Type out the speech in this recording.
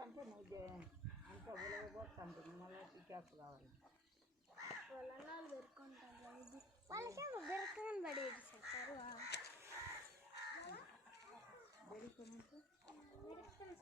అంటే నువ్వు అంత ఉలవబోతుంది మళ్ళీ చికాకు కావాలి వాళ్ళన్నాళ్ళు పెరుక్కుంటారు ఇది వాళ్ళకేమో బెరకని పడేది సార్ బెరుకునంటే బెరకని